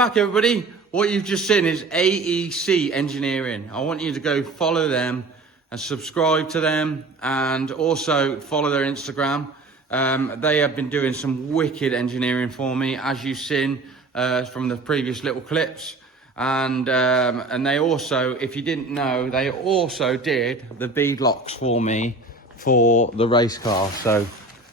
back, everybody. What you've just seen is AEC Engineering. I want you to go follow them and subscribe to them, and also follow their Instagram. They have been doing some wicked engineering for me, as you've seen from the previous little clips. And they also, if you didn't know, they also did the bead locks for me for the race car. So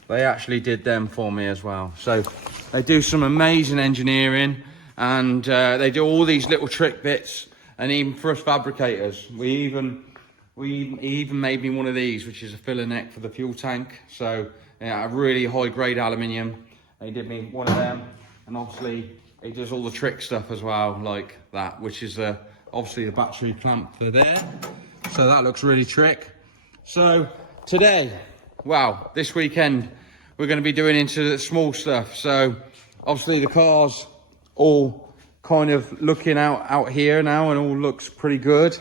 they actually did them for me as well. So they do some amazing engineering, and they do all these little trick bits. And even for us fabricators, we even made me one of these, which is a filler neck for the fuel tank. So yeah, a really high grade aluminium. They did me one of them, and obviously he does all the trick stuff as well, like that, which is obviously the battery clamp for there. So that looks really trick. So today, wow, this weekend, we're going to be doing into the small stuff. So obviously the car's all kind of looking out here now, and all looks pretty good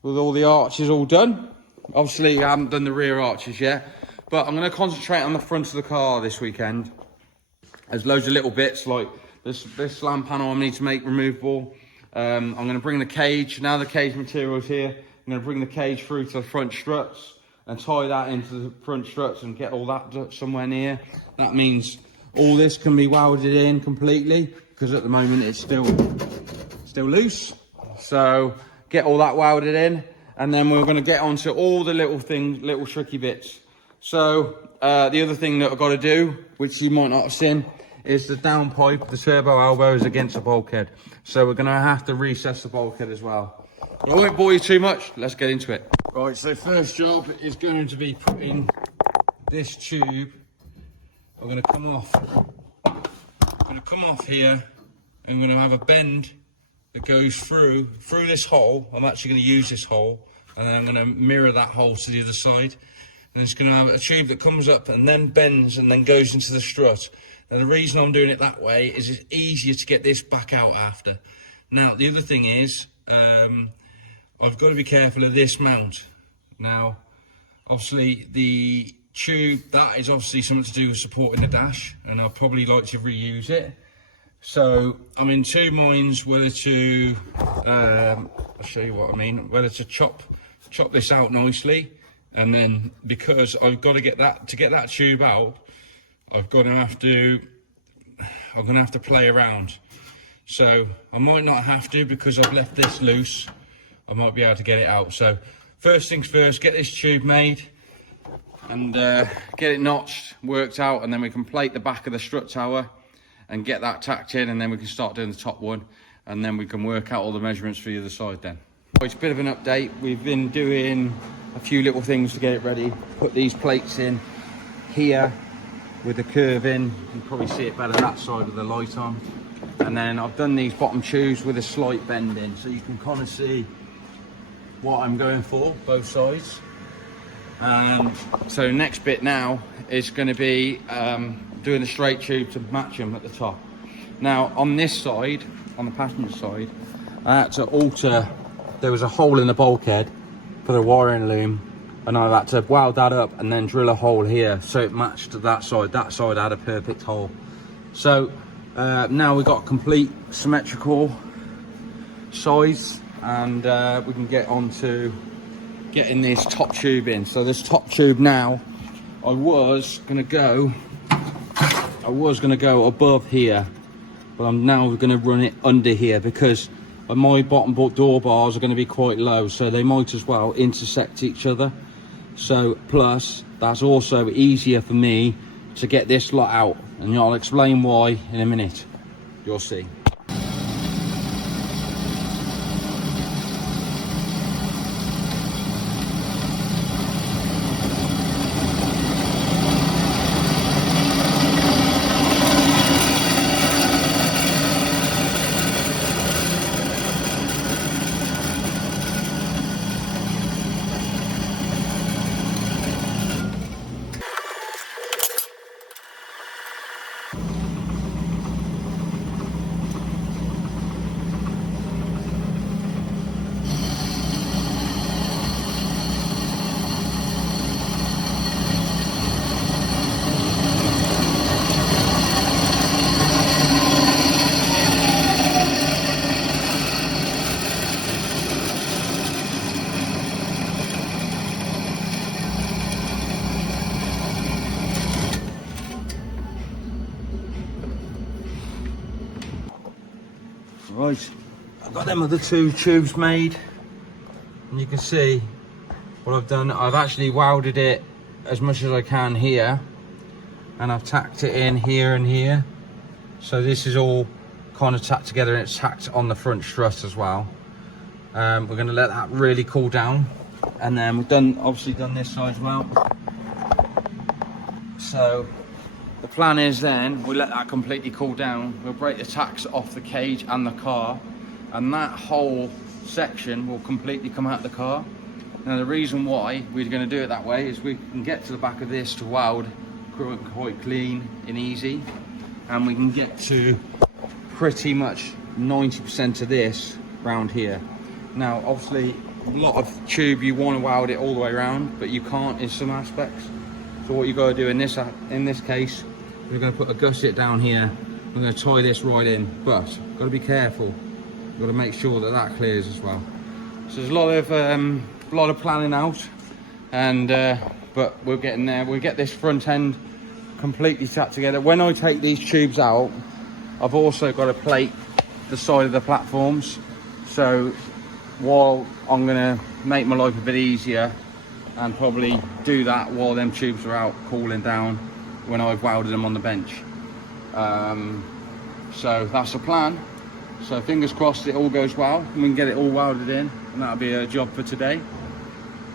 with all the arches all done. Obviously I haven't done the rear arches yet, but I'm going to concentrate on the front of the car this weekend. There's loads of little bits like this lamp panel I need to make removable. I'm going to bring the cage, now the cage material's here, I'm going to bring the cage through to the front struts and tie that into the front struts and get all that somewhere near. That means all this can be welded in completely, because at the moment it's still loose. So get all that welded in, and then we're going to get onto all the little things, little tricky bits. So the other thing that I've got to do, which you might not have seen, is the downpipe. The turbo elbow is against the bulkhead, so we're going to have to recess the bulkhead as well. But I won't bore you too much, let's get into it. Right, so first job is going to be putting this tube. I'm going to come off. I'm going to come off here, and I'm going to have a bend that goes through this hole. I'm actually going to use this hole, and then I'm going to mirror that hole to the other side. And it's going to have a tube that comes up and then bends and then goes into the strut. Now the reason I'm doing it that way is it's easier to get this back out after. Now the other thing is, I've got to be careful of this mount. Now obviously the tube, that is obviously something to do with supporting the dash, and I'll probably like to reuse it. So I'm in two minds whether to, I'll show you what I mean, whether to chop this out nicely, and then because I've got to get that tube out, I'm gonna have to play around. So I might not have to, because I've left this loose. I might be able to get it out. So first things first, get this tube made and get it notched, worked out, and then we can plate the back of the strut tower and get that tacked in, and then we can start doing the top one, and then we can work out all the measurements for the other side then. It's a bit of an update. We've been doing a few little things to get it ready. Put these plates in here with the curve in. You can probably see it better that side with the light on. And then I've done these bottom tubes with a slight bend in, so you can kind of see what I'm going for, both sides. So next bit now is going to be doing a straight tube to match them at the top. Now on this side, on the passenger side, I had to alter. There was a hole in the bulkhead for the wiring loom, and I had to weld that up and then drill a hole here so it matched to that side. That side had a perfect hole. So now we've got complete symmetrical size, and we can get on to getting this top tube in. So this top tube now, I was gonna go above here, but I'm now gonna run it under here, because my bottom door bars are going to be quite low, so they might as well intersect each other. So plus that's also easier for me to get this lot out, and I'll explain why in a minute. You'll see. Right, I've got them other 2 tubes made, and you can see what I've done. I've actually welded it as much as I can here, and I've tacked it in here and here. So this is all kind of tacked together, and it's tacked on the front strut as well. We're going to let that really cool down, and then we've obviously done this side as well. So the plan is then we let that completely cool down. We'll break the tacks off the cage and the car, and that whole section will completely come out of the car. Now the reason why we're going to do it that way is we can get to the back of this to weld quite clean and easy, and we can get to pretty much 90% of this round here. Now obviously a lot of tube you want to weld it all the way around, but you can't in some aspects. So what you got to do in this case, we're going to put a gusset down here. We're going to tie this right in, but got to be careful. You've got to make sure that that clears as well. So there's a lot of planning out, and but we're getting there. We'll get this front end completely tacked together. When I take these tubes out, I've also got to plate the side of the platforms. So while I'm going to make my life a bit easier, and probably do that while them tubes are out cooling down when I've welded them on the bench. So that's the plan. So fingers crossed it all goes well and we can get it all welded in, and that'll be a job for today.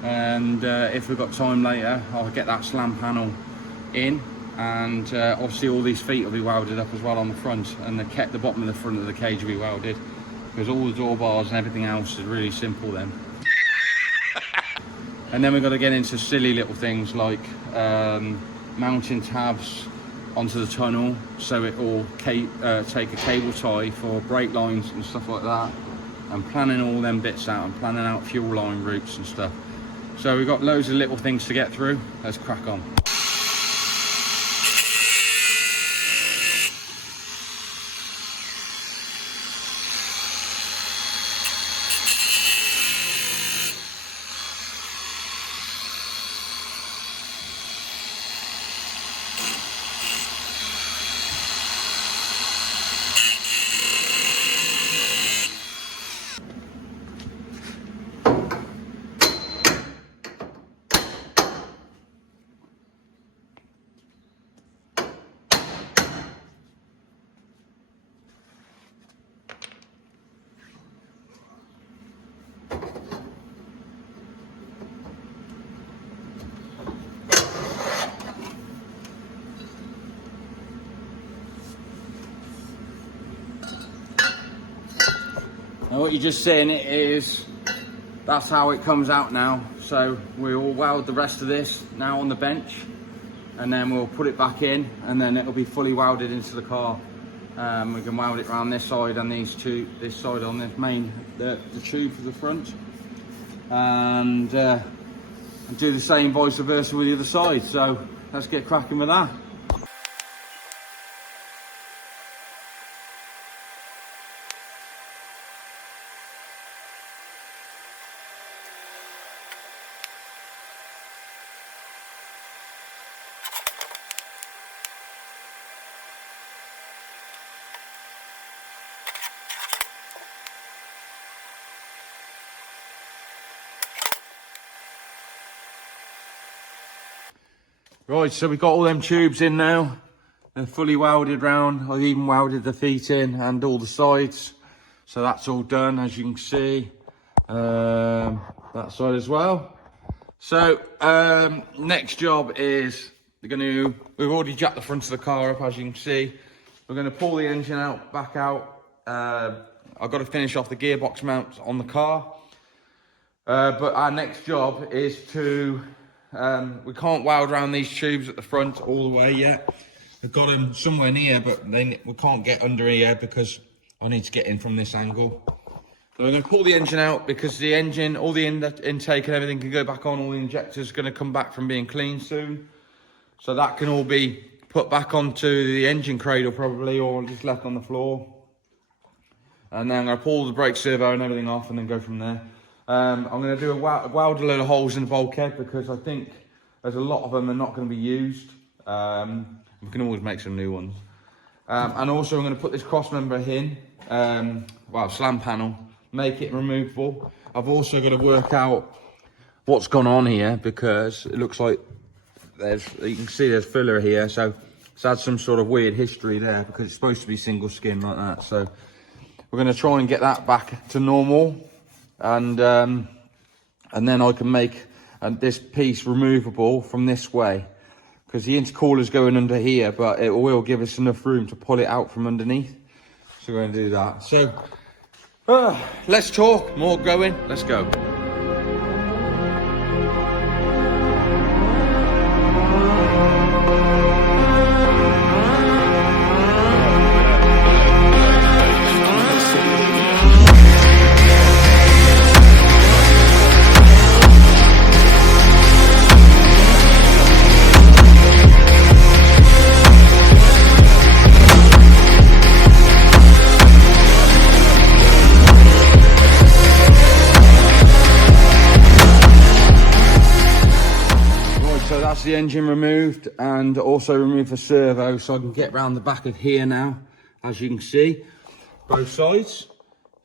And if we've got time later, I'll get that slam panel in, and obviously all these feet will be welded up as well on the front, and the bottom of the front of the cage will be welded, because all the door bars and everything else is really simple then. And then we've got to get into silly little things like mounting tabs onto the tunnel, so it will take a cable tie for brake lines and stuff like that, and planning all them bits out, and planning out fuel line routes and stuff. So we've got loads of little things to get through. Let's crack on. Now what you're just seeing is, that's how it comes out now. So we'll weld the rest of this now on the bench, and then we'll put it back in, and then it'll be fully welded into the car. We can weld it around this side and this side on the main, the tube for the front, and do the same vice versa with the other side. So let's get cracking with that. Right, so we've got all them tubes in now. They're fully welded round. I've even welded the feet in and all the sides. So that's all done, as you can see. That side as well. So next job is we've already jacked the front of the car up, as you can see. We're going to pull the engine back out. I've got to finish off the gearbox mount on the car. But our next job is to, we can't weld around these tubes at the front all the way yet. We've got them somewhere near, but we can't get under here because I need to get in from this angle. So I'm going to pull the engine out, because the engine, all the intake and everything can go back on. All the injectors are going to come back from being cleaned soon. So that can all be put back onto the engine cradle probably, or just left on the floor. And then I'm going to pull the brake servo and everything off, and then go from there. I'm going to do weld a load of holes in the bulkhead, because I think there's a lot of them are not going to be used. We can always make some new ones. And also I'm going to put this cross member in, well, slam panel, make it removable. I've also got to work out what's gone on here, because it looks like you can see there's filler here, so it's had some sort of weird history there, because it's supposed to be single skin like that. So we're going to try and get that back to normal, and then I can make this piece removable from this way, because the intercooler's going under here, but it will give us enough room to pull it out from underneath. So we're going to do that. So let's talk more going. Let's go. The engine removed, and also removed the servo, so I can get around the back of here now, as you can see, both sides.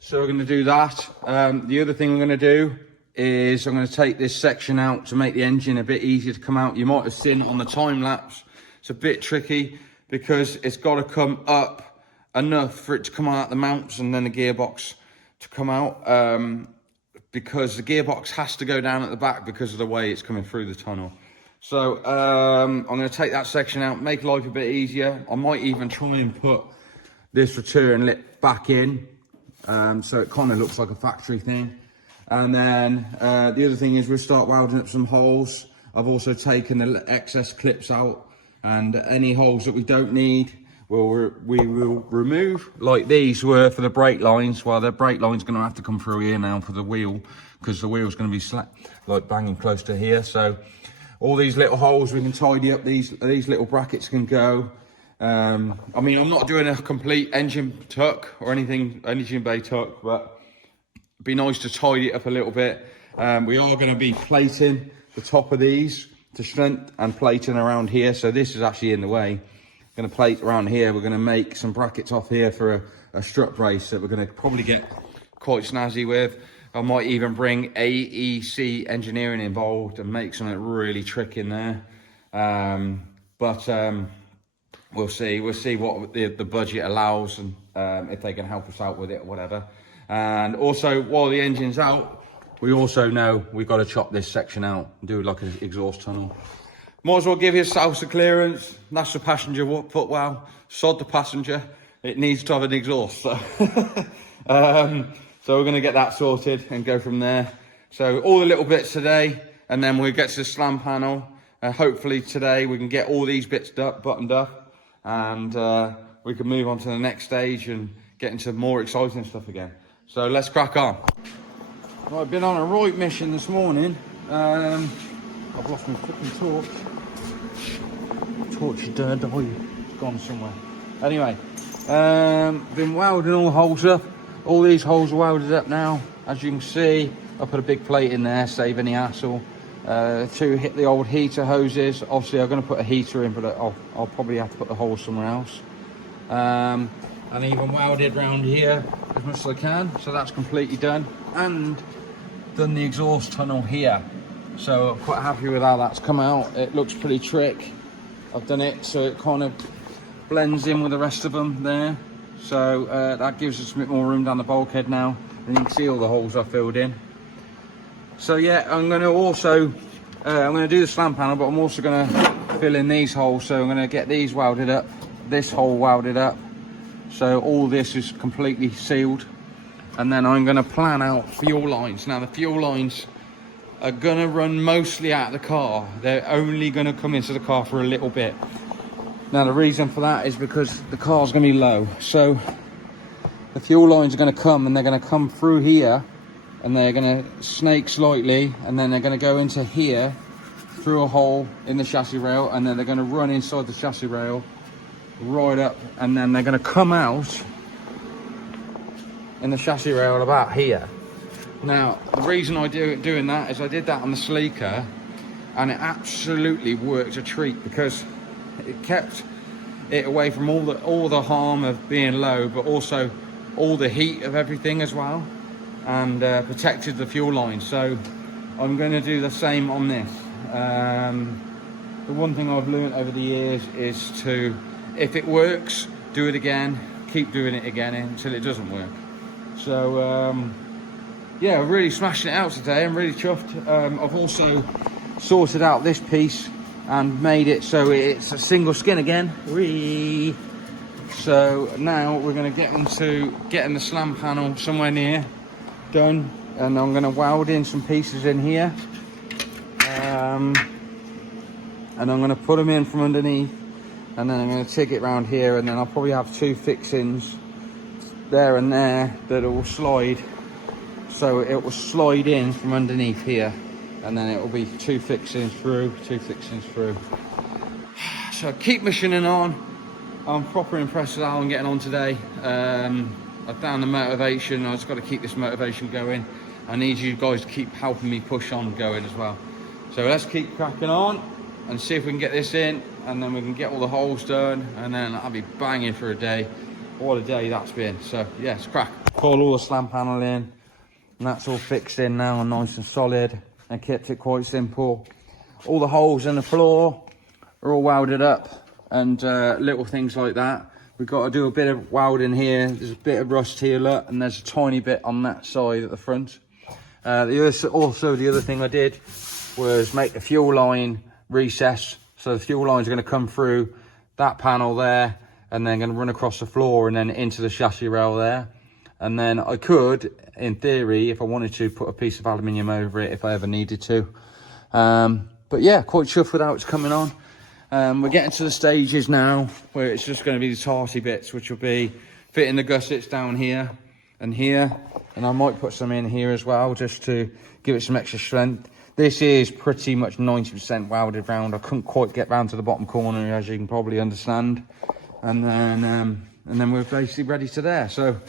So we're going to do that. The other thing I'm going to do is I'm going to take this section out to make the engine a bit easier to come out. You might have seen on the time lapse, it's a bit tricky because it's got to come up enough for it to come out the mounts and then the gearbox to come out, because the gearbox has to go down at the back because of the way it's coming through the tunnel. So I'm going to take that section out, make life a bit easier. I might even try and put this return lip back in, so it kind of looks like a factory thing. And then the other thing is we'll start welding up some holes. I've also taken the excess clips out, and any holes that we don't need, we will remove. Like these were for the brake lines. Well, the brake line's going to have to come through here now for the wheel, because the wheel's going to be like banging close to here. So all these little holes we can tidy up, these little brackets can go. I mean, I'm not doing a complete engine tuck or anything, engine bay tuck, but it'd be nice to tidy it up a little bit. We are going to be plating the top of these to strength, and plating around here. So this is actually in the way. Going to plate around here. We're going to make some brackets off here for a strut brace that we're going to probably get quite snazzy with. I might even bring AEC engineering involved and make something really tricky in there. But we'll see. We'll see what the budget allows, and if they can help us out with it or whatever. And also, while the engine's out, we also know we've got to chop this section out and do like an exhaust tunnel. Might as well give yourself some clearance. That's the passenger footwell. Sod the passenger. It needs to have an exhaust. So. So we're going to get that sorted and go from there. So all the little bits today, and then we'll get to the slam panel. Hopefully today we can get all these bits buttoned up, and we can move on to the next stage and get into more exciting stuff again. So let's crack on. Well, I've been on a right mission this morning. I've lost my fucking torch. Torch is died. It's gone somewhere. Anyway, been welding all the holes up. All these holes are welded up now, as you can see. I put a big plate in there, save any hassle. To hit the old heater hoses. Obviously I'm going to put a heater in, but I'll probably have to put the hole somewhere else. And even welded around here as much as I can, so that's completely done. And done the exhaust tunnel here, so I'm quite happy with how that's come out. It looks pretty trick. I've done it so it kind of blends in with the rest of them there. So that gives us a bit more room down the bulkhead now, and you can see all the holes I filled in. So yeah, I'm going to also I'm going to do the slam panel, but I'm also going to fill in these holes. So I'm going to get these welded up, this hole welded up, so all this is completely sealed. And then I'm going to plan out fuel lines. Now the fuel lines are going to run mostly out of the car. They're only going to come into the car for a little bit. Now the reason for that is because the car's going to be low, so the fuel lines are going to come, and they're going to come through here, and they're going to snake slightly, and then they're going to go into here through a hole in the chassis rail, and then they're going to run inside the chassis rail right up, and then they're going to come out in the chassis rail about here. Now the reason I doing that is I did that on the Sleeker, and it absolutely worked a treat, because it kept it away from all the harm of being low, but also all the heat of everything as well, and protected the fuel line. So I'm going to do the same on this. The one thing I've learned over the years is to, if it works, do it again, keep doing it again until it doesn't work. So yeah, really smashing it out today. I'm really chuffed. I've also sorted out this piece and made it so it's a single skin again. Whee! So now we're going to get into getting the slam panel somewhere near done, and I'm going to weld in some pieces in here, and I'm going to put them in from underneath, and then I'm going to TIG it around here, and then I'll probably have two fixings there and there that will slide, so it will slide in from underneath here, and then it will be two fixings through. So keep machining on. I'm proper impressed with how I'm getting on today. I've found the motivation. I've just got to keep this motivation going. I need you guys to keep helping me push on going as well. So let's keep cracking on and see if we can get this in, and then we can get all the holes done, and then I'll be banging for a day. What a day that's been. So yeah, it's crack. Pull all the slam panel in, and that's all fixed in now and nice and solid. I kept it quite simple. All the holes in the floor are all welded up, and little things like that. We've got to do a bit of welding here. There's a bit of rust here, look, and there's a tiny bit on that side at the front. The other thing I did was make the fuel line recess. So the fuel line is going to come through that panel there, and then going to run across the floor and then into the chassis rail there. And then I could, in theory, if I wanted to, put a piece of aluminium over it if I ever needed to. But yeah, quite chuffed with how it's coming on. We're getting to the stages now where it's just going to be the tarty bits, which will be fitting the gussets down here, and I might put some in here as well just to give it some extra strength. This is pretty much 90% welded round. I couldn't quite get round to the bottom corner, as you can probably understand, and then we're basically ready to there. So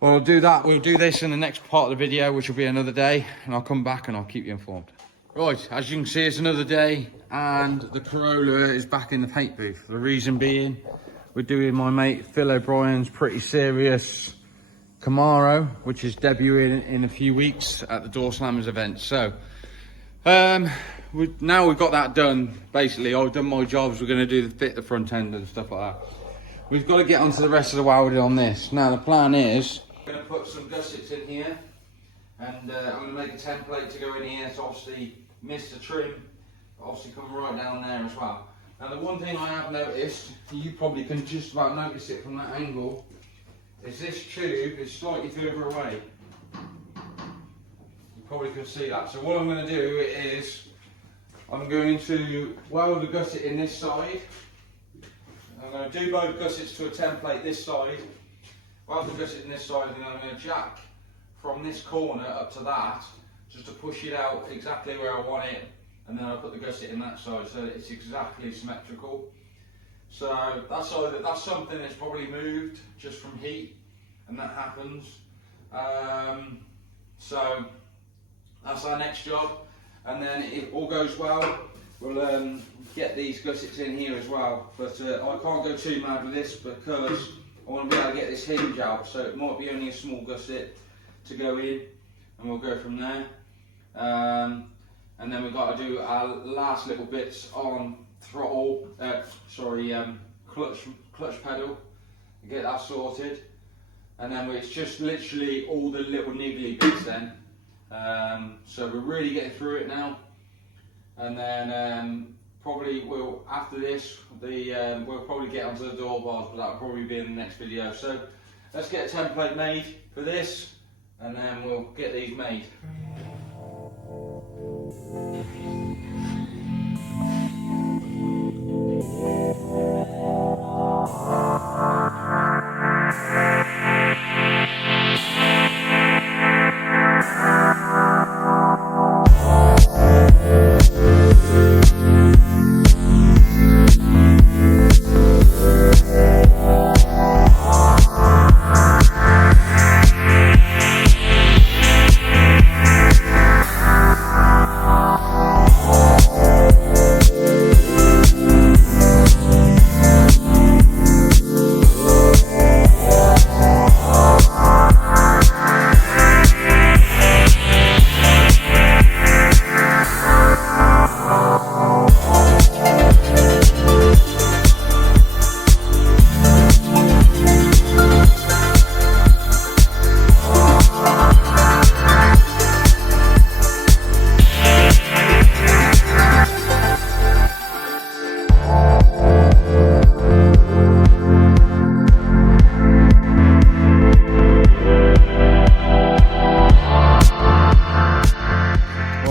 we'll do that. We'll do this in the next part of the video, which will be another day, and I'll come back and I'll keep you informed. Right, as you can see, it's another day, and the Corolla is back in the paint booth. The reason being, we're doing my mate Phil O'Brien's pretty serious Camaro, which is debuting in a few weeks at the Door Slammers event. So now we've got that done. Basically, I've done my jobs. We're going to do fit the front end and stuff like that. We've got to get onto the rest of the welding on this. Now the plan is, I'm going to put some gussets in here, and I'm going to make a template to go in here. So obviously missed the trim, obviously come right down there as well. Now the one thing I have noticed, you probably can just about notice it from that angle, is this tube is slightly further away. You probably can see that. So what I'm going to do is, I'm going to weld the gusset in this side. I'm going to do both gussets to a template this side, weld the gusset in this side, and then I'm going to jack from this corner up to that, just to push it out exactly where I want it, and then I'll put the gusset in that side so that it's exactly symmetrical. So that's something that's probably moved just from heat, and that happens. So that's our next job, and then if all goes well, we'll get these gussets in here as well. But I can't go too mad with this because I want to be able to get this hinge out, so it might be only a small gusset to go in, and we'll go from there. And then we've got to do our last little bits on throttle, clutch pedal, and get that sorted. And then it's just literally all the little niggly bits then. So we're really getting through it now. And then probably after this, we'll probably get onto the door bars, but that'll probably be in the next video. So let's get a template made for this, and then we'll get these made.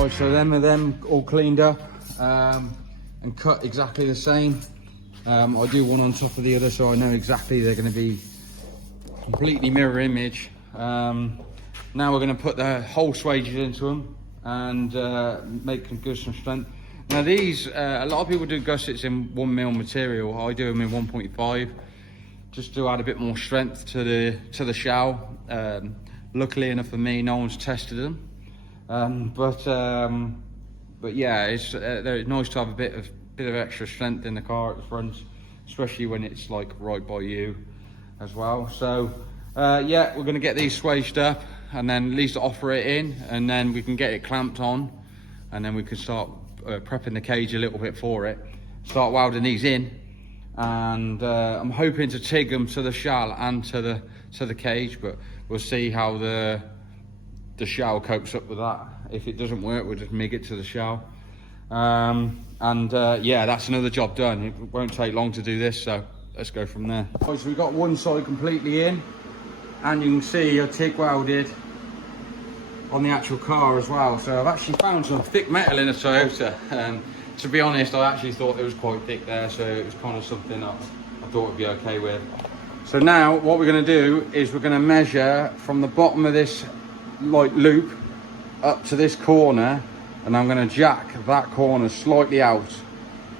Right, so them all cleaned up and cut exactly the same. I do one on top of the other, so I know exactly they're going to be completely mirror image. Now we're going to put the hole swages into them and make them give some strength. Now these, a lot of people do gussets in 1mm material. I do them in 1.5, just to add a bit more strength to the shell. Luckily enough for me, no one's tested them. But yeah, they're nice to have a bit of extra strength in the car at the front, especially when it's like right by you as well. So yeah, we're going to get these swaged up and then at least offer it in, and then we can get it clamped on, and then we can start prepping the cage a little bit for it, start welding these in, and I'm hoping to TIG them to the shell and to the cage, but we'll see how the shell copes up with that. If it doesn't work, we'll just MIG it to the shell. Yeah, that's another job done. It won't take long to do this, so let's go from there. So we've got one side completely in, and you can see I TIG welded on the actual car as well. So I've actually found some thick metal in a Toyota. To be honest, I actually thought it was quite thick there, so it was kind of something I thought would be okay with. So now what we're going to do is we're going to measure from the bottom of this like loop up to this corner, and I'm going to jack that corner slightly out.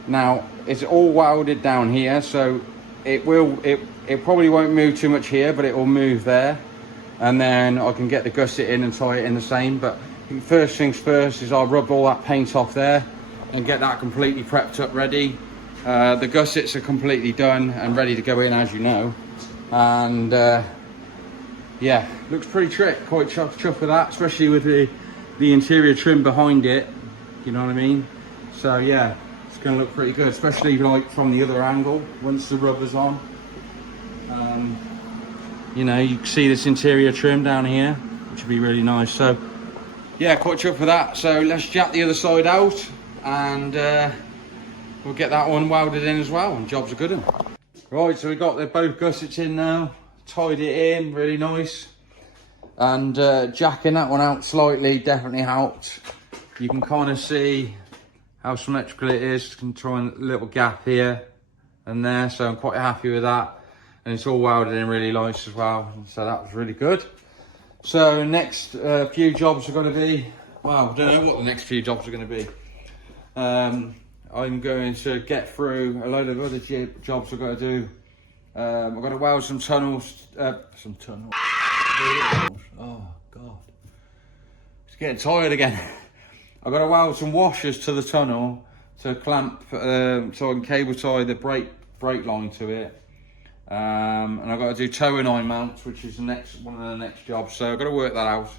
Now it's all welded down here, so it probably won't move too much here, but it will move there, and then I can get the gusset in and tie it in the same. But first things first is I'll rub all that paint off there and get that completely prepped up ready. The gussets are completely done and ready to go in, as you know, and yeah, looks pretty quite chuffed with that, especially with the interior trim behind it, you know what I mean? So yeah, it's going to look pretty good, especially like from the other angle once the rubber's on. You know, you can see this interior trim down here, which would be really nice. So yeah, quite chuffed with that. So let's jack the other side out, and we'll get that one welded in as well, and job's a good one. Right, so we've got both gussets in now, tied it in really nice, and jacking that one out slightly definitely helped. You can kind of see how symmetrical it is. Can try a little gap here and there, so I'm quite happy with that, and it's all welded in really nice as well, so that was really good. So next few jobs are going to be, well, I don't know what the next few jobs are going to be. I'm going to get through a load of other jobs I've got to do. I've got to weld some tunnels. Oh God, it's getting tired again. I've got to weld some washers to the tunnel to clamp, so I can cable tie the brake line to it. And I've got to do towing eye mounts, which is one of the next jobs. So I've got to work that out.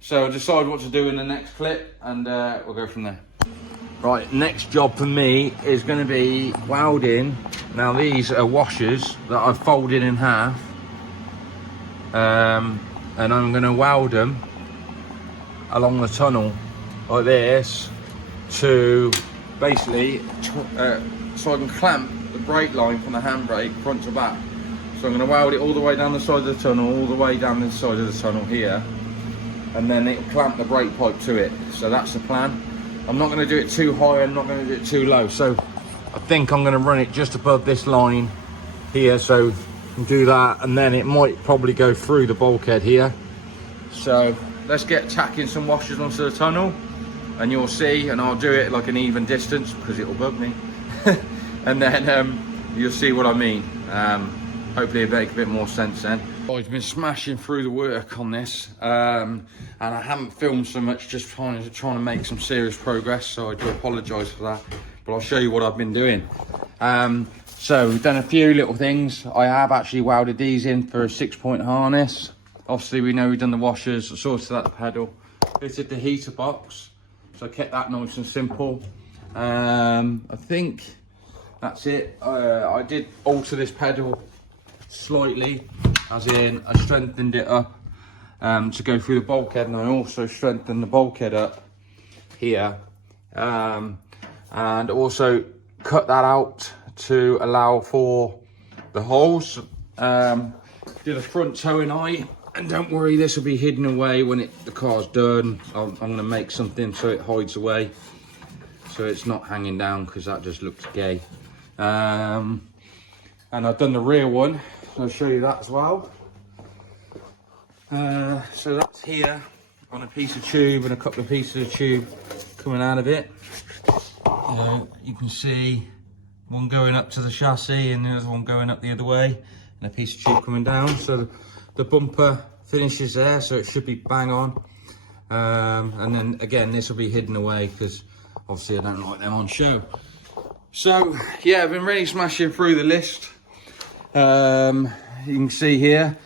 So I'll decide what to do in the next clip, and we'll go from there. Right, next job for me is going to be welding. Now these are washers that I've folded in half, and I'm going to weld them along the tunnel like this to basically so I can clamp the brake line from the handbrake front to back. So I'm going to weld it all the way down the side of the tunnel, all the way down the side of the tunnel here, and then it'll clamp the brake pipe to it. So that's the plan. I'm not going to do it too high, I'm not going to do it too low, so I think I'm going to run it just above this line here, so I can do that, and then it might probably go through the bulkhead here. So let's get tacking some washers onto the tunnel, and you'll see, and I'll do it like an even distance because it'll bug me. And then you'll see what I mean. Hopefully it'll make a bit more sense then. I've been smashing through the work on this, and I haven't filmed so much, just trying to make some serious progress, so I do apologise for that, but I'll show you what I've been doing. So we've done a few little things. I have actually welded these in for a 6-point harness. Obviously we know we've done the washers, sorted out the pedal, fitted the heater box, so I kept that nice and simple. I think that's it. I did alter this pedal slightly, as in I strengthened it up to go through the bulkhead, and I also strengthened the bulkhead up here, and also cut that out to allow for the holes. Did a front towing eye And don't worry, this will be hidden away when the car's done. I'm going to make something so it hides away, so it's not hanging down, because that just looks gay. And I've done the rear one, so I'll show you that as well. So that's here on a piece of tube, and a couple of pieces of tube coming out of it. You can see one going up to the chassis and the other one going up the other way, and a piece of tube coming down. So the bumper finishes there, so it should be bang on. And then again, this will be hidden away, because obviously I don't like them on show. So yeah, I've been really smashing through the list. You can see here,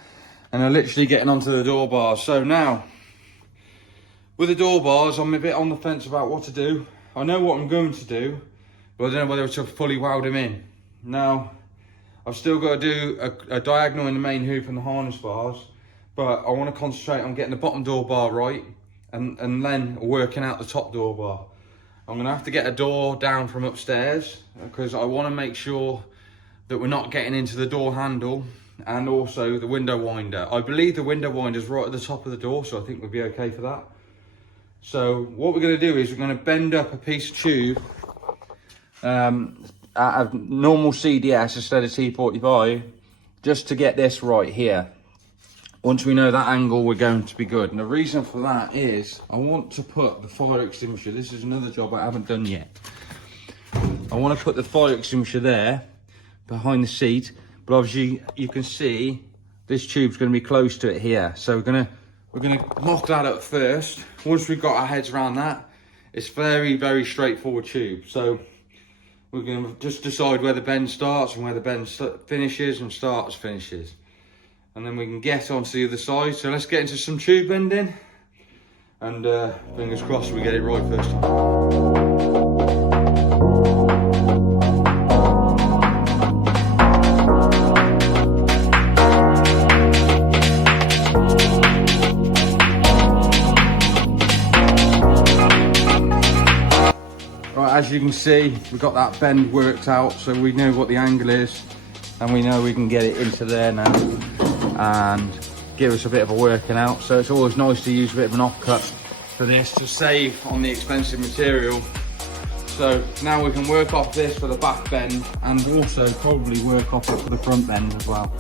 and I'm literally getting onto the door bars. So now, with the door bars, I'm a bit on the fence about what to do. I know what I'm going to do, but I don't know whether to fully weld them in. Now, I've still got to do a diagonal in the main hoop and the harness bars, but I want to concentrate on getting the bottom door bar right, and then working out the top door bar. I'm going to have to get a door down from upstairs, because I want to make sure that we're not getting into the door handle, and also the window winder. I believe the window winder is right at the top of the door, so I think we'll be okay for that. So what we're going to do is we're going to bend up a piece of tube out of normal CDS instead of T45, just to get this right here. Once we know that angle, we're going to be good. And the reason for that is I want to put the fire extinguisher. This is another job I haven't done yet. I want to put the fire extinguisher there behind the seat, but obviously you can see this tube's going to be close to it here. So we're going to mock that up first. Once we've got our heads around that, it's very straightforward tube. So we're going to just decide where the bend starts and where the bend finishes, and finishes. And then we can get onto the other side. So let's get into some tube bending, and fingers crossed we get it right first time. As you can see, we've got that bend worked out, so we know what the angle is, and we know we can get it into there now and give us a bit of a working out. So it's always nice to use a bit of an offcut for this to save on the expensive material. So now we can work off this for the back bend, and also probably work off it for the front bend as well.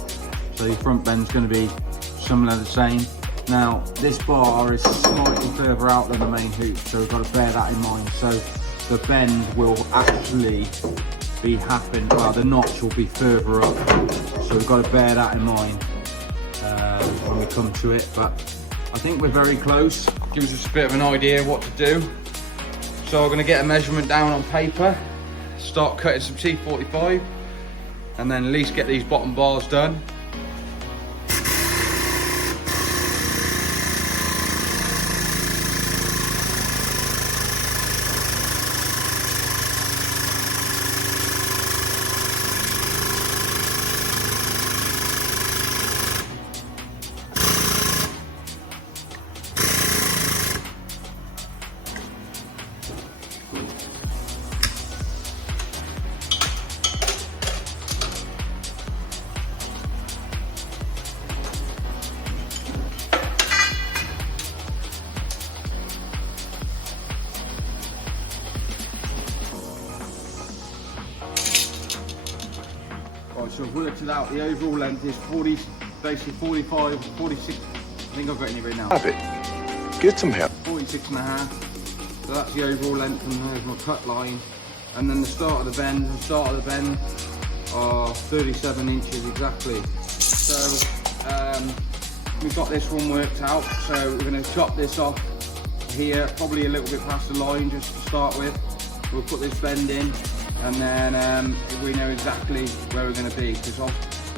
So your front bend's going to be similar, the same. Now this bar is slightly further out than the main hoop, so we've got to bear that in mind. So the bend will actually be happening, well, the notch will be further up, so we've got to bear that in mind when we come to it. But I think we're very close. Gives us a bit of an idea what to do. So we're going to get a measurement down on paper, start cutting some T45, and then at least get these bottom bars done. So I've worked it out, the overall length is 40, basically 45, 46, I think I've got it right now. Have it. Get some help. 46 and a half, so that's the overall length, and there's my cut line. And then the start of the bend are 37 inches exactly. So we've got this one worked out, so we're going to chop this off here, probably a little bit past the line just to start with. We'll put this bend in, and then we know exactly where we're going to be, because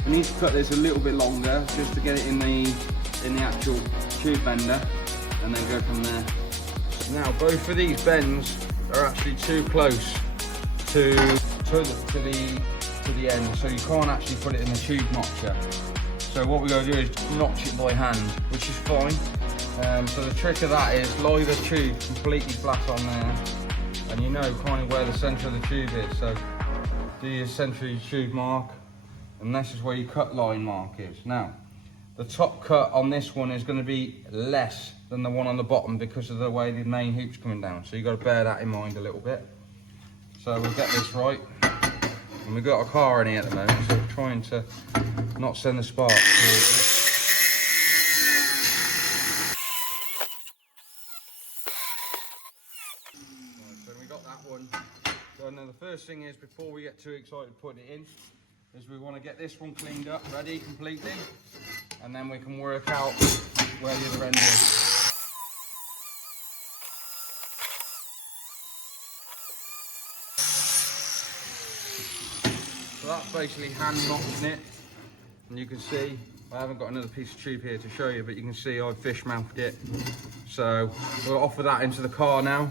we need to cut this a little bit longer just to get it in the actual tube bender, and then go from there. Now both of these bends are actually too close to the end, so you can't actually put it in the tube notcher. So what we're going to do is notch it by hand, which is fine. So the trick of that is lie the tube completely flat on there, and you know kind of where the centre of the tube is. So do your centre of your tube mark, and this is where your cut line mark is. Now, the top cut on this one is going to be less than the one on the bottom because of the way the main hoop's coming down. So you've got to bear that in mind a little bit. So we'll get this right. And we've got a car in here at the moment, so we're trying to not send the spark towards it. So we got that one. So now the first thing is, before we get too excited putting it in, is we want to get this one cleaned up, ready completely, and then we can work out where the other end is. So that's basically hand notching it, and you can see I haven't got another piece of tube here to show you, but you can see I've fish mouthed it. So we'll offer that into the car now,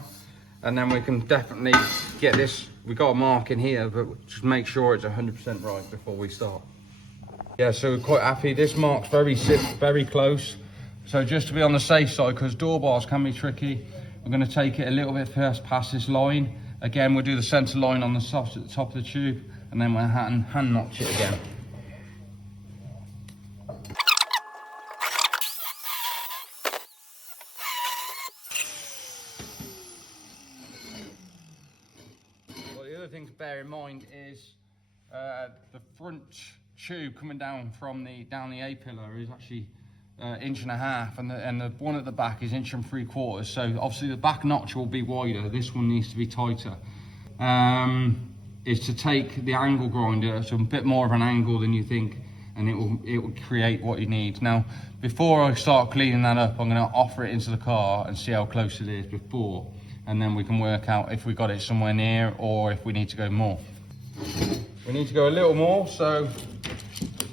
and then we can definitely get this. We got a mark in here, but just make sure it's 100% right before we start. Yeah, so we're quite happy. This mark's very close. So just to be on the safe side, because door bars can be tricky, we're going to take it a little bit first past this line. Again, we'll do the centre line on the soft at the top of the tube, and then we'll hand notch it again. The other thing to bear in mind is the front tube coming down from down the A pillar is actually 1.5 inches, and the one at the back is 1 3/4 inches. So obviously the back notch will be wider. This one needs to be tighter. Is to take the angle grinder to a bit more of an angle than you think, and it will create what you need. Now, before I start cleaning that up, I'm going to offer it into the car and see how close it is before. And then we can work out if we got it somewhere near or if we need to go more. We need to go a little more, so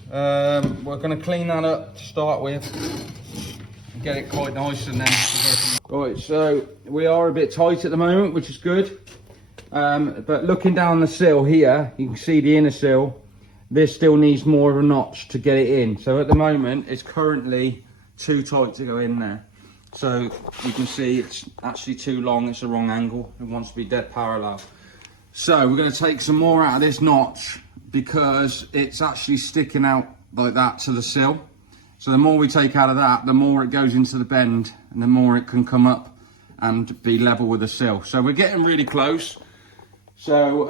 we're going to clean that up to start with and get it quite nice, and then we'll go. Right, so we are a bit tight at the moment, which is good. But looking down the sill here, you can see the inner sill. This still needs more of a notch to get it in. So at the moment, it's currently too tight to go in there. So you can see it's actually too long, it's the wrong angle. It wants to be dead parallel. So we're going to take some more out of this notch because it's actually sticking out like that to the sill. So the more we take out of that, the more it goes into the bend and the more it can come up and be level with the sill. So we're getting really close. So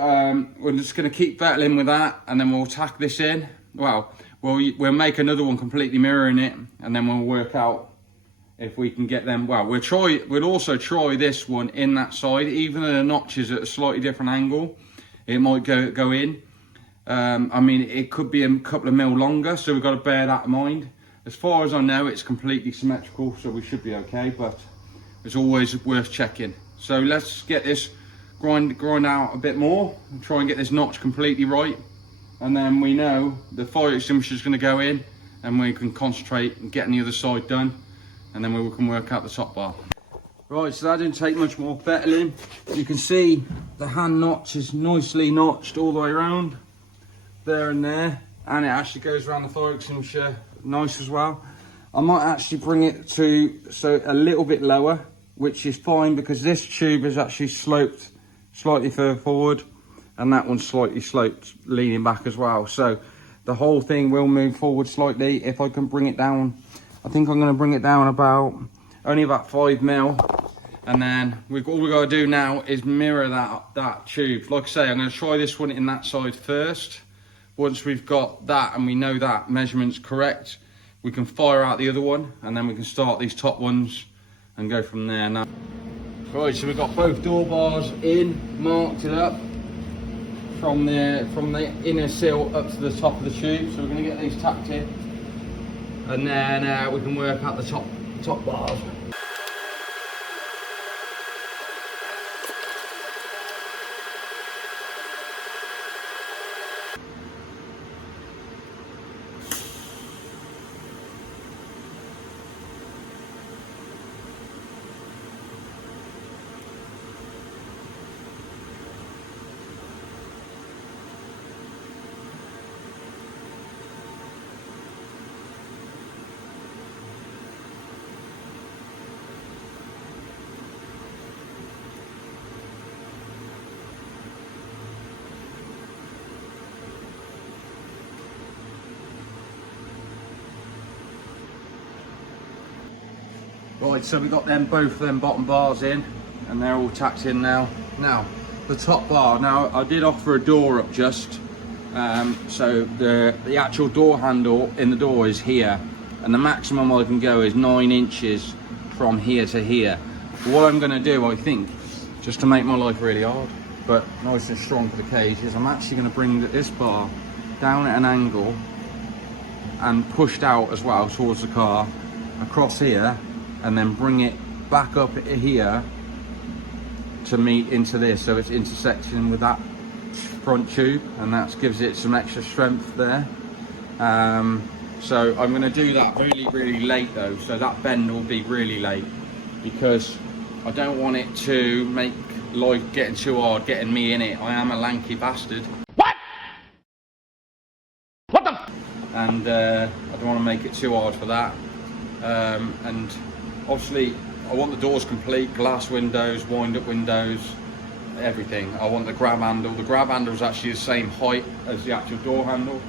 we're just going to keep battling with that, and then we'll tack this in. Well, we'll make another one completely mirroring it, and then we'll work out if we can get them. Well, we'll also try this one in that side, even though the notch is at a slightly different angle. It might go in. I mean, it could be a couple of mil longer, so we've got to bear that in mind. As far as I know, it's completely symmetrical, so we should be okay, but it's always worth checking. So let's get this grind out a bit more and try and get this notch completely right. And then we know the fire extinguisher is going to go in, and we can concentrate on getting the other side done. And then we can work out the top bar. Right, so that didn't take much more fettling. You can see the hand notch is nicely notched all the way around, there and there. And it actually goes around the fire extinguisher nice as well. I might actually bring it to a little bit lower, which is fine because this tube is actually sloped slightly further forward, and that one's slightly sloped, leaning back as well. So the whole thing will move forward slightly. If I can bring it down, I think I'm going to bring it down only about 5 mil, and then all we got to do now is mirror that tube. Like I say, I'm going to try this one in that side first. Once we've got that and we know that measurement's correct, we can fire out the other one, and then we can start these top ones and go from there. Now, right, so we've got both door bars in, marked it up from the inner sill up to the top of the tube. So we're going to get these tacked in, and then we can work out the top bars. Right, so we got them both of them bottom bars in, and they're all tacked in now. Now, the top bar. Now, I did offer a door up just, so the actual door handle in the door is here, and the maximum I can go is 9 inches from here to here. But what I'm going to do, I think, just to make my life really hard, but nice and strong for the cage, is I'm actually going to bring this bar down at an angle and pushed out as well towards the car, across here, and then bring it back up here to meet into this, so it's intersecting with that front tube, and that gives it some extra strength there. So I'm going to do that really late though, so that bend will be really late, because I don't want it to make life getting too hard getting me in it. I am a lanky bastard. What the and I don't want to make it too hard for that. And obviously I want the doors complete, glass windows, wind up windows, everything. I want the grab handle. The grab handle is actually the same height as the actual door handle,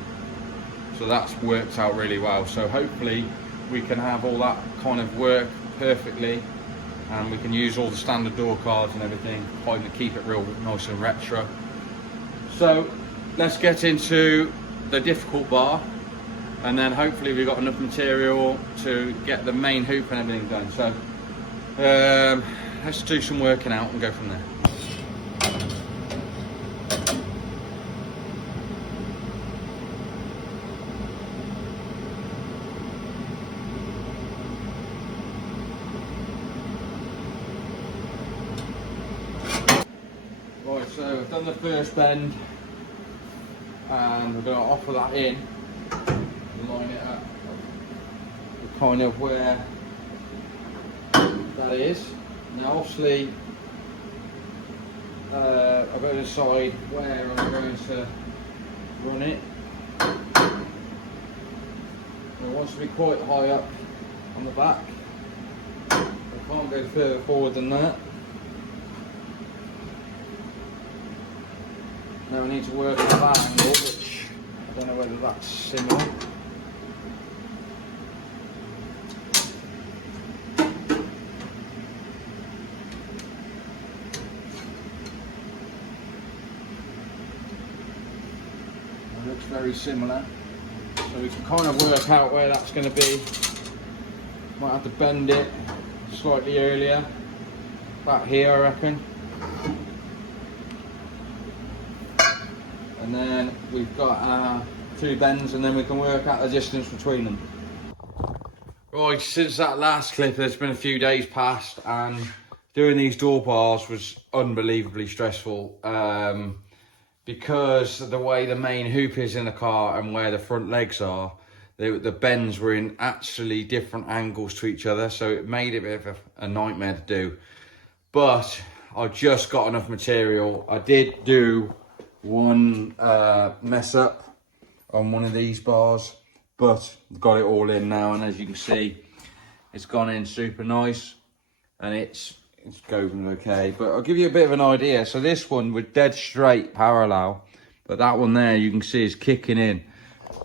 so that's worked out really well. So hopefully we can have all that kind of work perfectly, and we can use all the standard door cards and everything, trying to keep it real nice and retro. So let's get into the difficult bar, and then hopefully we've got enough material to get the main hoop and everything done. So let's do some working out and go from there. Right, so I've done the first bend, and we're going to offer that in, line it up kind of where that is. Now obviously I've got to decide where I'm going to run it. It wants to be quite high up on the back. I can't go further forward than that. Now we need to work on that angle, which I don't know whether that's similar. It looks very similar, so we can kind of work out where that's going to be. Might have to bend it slightly earlier, about here I reckon. And then we've got our 2 bends, and then we can work out the distance between them. Right, since that last clip there's been a few days past, and doing these door bars was unbelievably stressful, because of the way the main hoop is in the car and where the front legs are. The bends were in actually different angles to each other, so it made it a bit of a nightmare to do. But I just got enough material. I did do one mess up on one of these bars, but got it all in now, and as you can see, it's gone in super nice, and it's going okay. But I'll give you a bit of an idea. So this one was dead straight parallel, but that one there you can see is kicking in.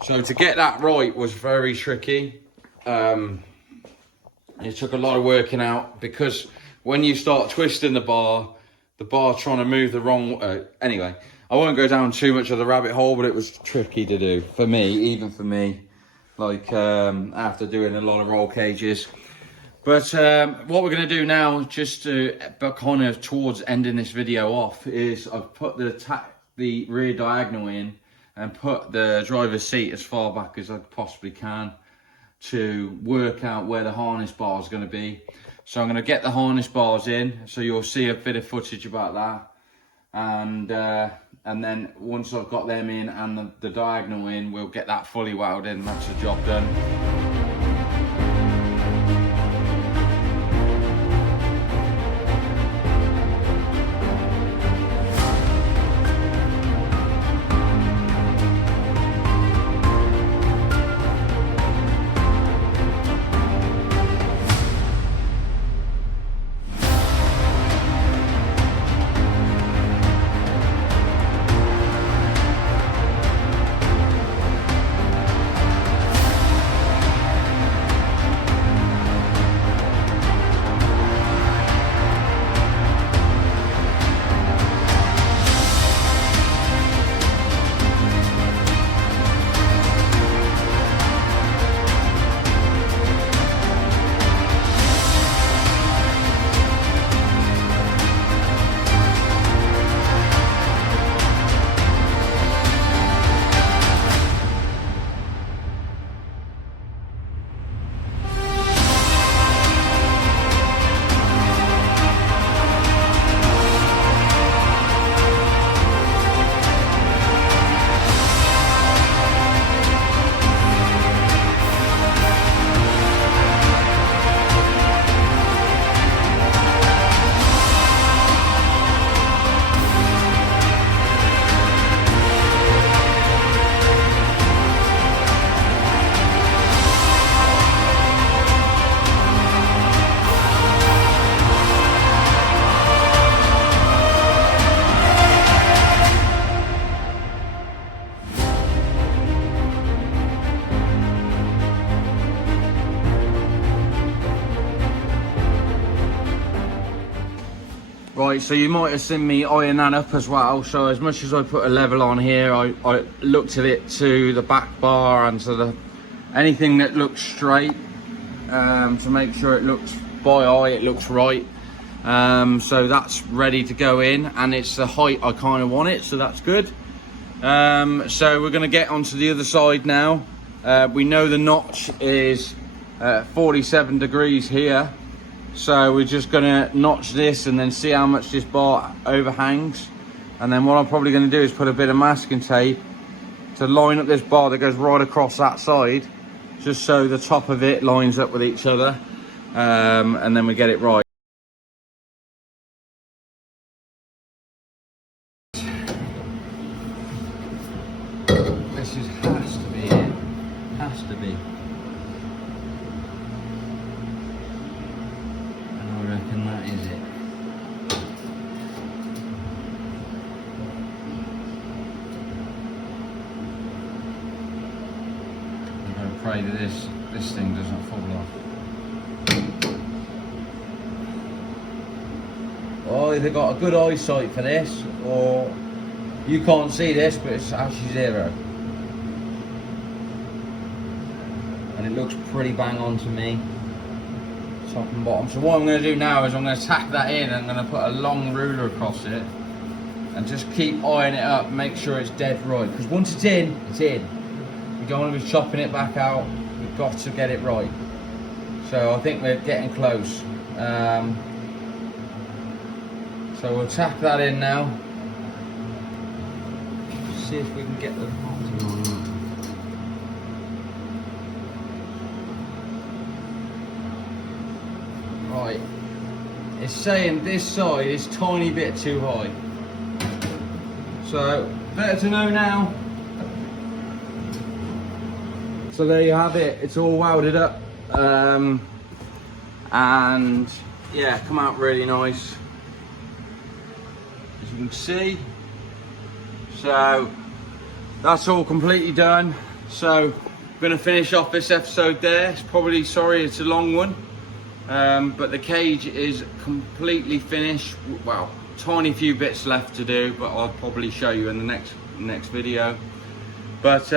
So to get that right was very tricky. It took a lot of working out, because when you start twisting the bar trying to move the wrong way. Anyway, I won't go down too much of the rabbit hole, but it was tricky to do for me, even for me, like after doing a lot of roll cages. But what we're going to do now, just to kind of towards ending this video off, is I've put the rear diagonal in and put the driver's seat as far back as I possibly can to work out where the harness bar is going to be. So I'm going to get the harness bars in, so you'll see a bit of footage about that. And then once I've got them in and the diagonal in, we'll get that fully welded, and that's the job done. Right, so you might have seen me eyeing that up as well. So as much as I put a level on here, I looked at it to the back bar and to anything that looks straight, to make sure it looks by eye, it looks right. So that's ready to go in, and it's the height I kind of want it, so that's good. So we're going to get onto the other side now. We know the notch is 47 degrees here, so we're just going to notch this and then see how much this bar overhangs. And then what I'm probably going to do is put a bit of masking tape to line up this bar that goes right across that side, just so the top of it lines up with each other, and then we get it right. This has to be it. Has to be. And I reckon that is it. I'm going to pray that this thing doesn't fall off. Oh, either got a good eyesight for this, or you can't see this, but it's actually zero. And it looks pretty bang on to me, top and bottom. So what I'm going to do now is I'm going to tack that in, and I'm going to put a long ruler across it and just keep eyeing it up, make sure it's dead right, because once it's in, it's in. You don't want to be chopping it back out, you've got to get it right. So I think we're getting close. So we'll tack that in now. See if we can get the bottom on. Right, it's saying this side is a tiny bit too high. So, better to know now. So there you have it, it's all welded up. And yeah, come out really nice, as you can see. So that's all completely done. So I'm gonna finish off this episode there. It's probably, sorry, it's a long one. But the cage is completely finished. Well, tiny few bits left to do, but I'll probably show you in the next video. But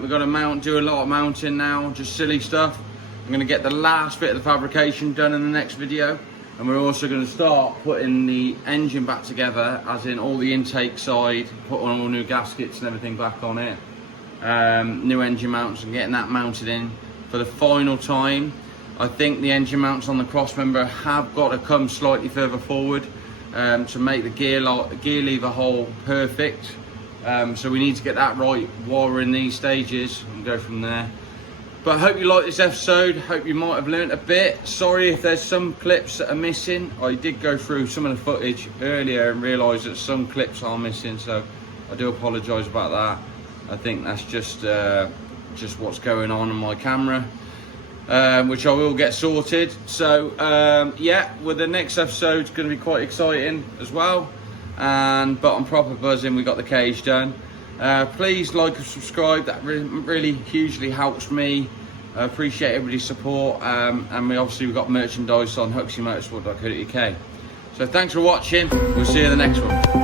we've got to do a lot of mounting now, just silly stuff. I'm going to get the last bit of the fabrication done in the next video, and we're also going to start putting the engine back together, as in all the intake side, put on all new gaskets and everything back on it, new engine mounts, and getting that mounted in for the final time. I think the engine mounts on the cross member have got to come slightly further forward to make the gear lever hole perfect. So we need to get that right while we're in these stages and go from there. But I hope you liked this episode. Hope you might have learnt a bit. Sorry if there's some clips that are missing. I did go through some of the footage earlier and realised that some clips are missing, so I do apologise about that. I think that's just what's going on my camera, which I will get sorted. So yeah, well, the next episode's going to be quite exciting as well. But I'm proper buzzing. We got the cage done. Please like and subscribe. That really hugely helps me. I appreciate everybody's support. And we've got merchandise on huxleymotorsport.co.uk. So thanks for watching. We'll see you in the next one.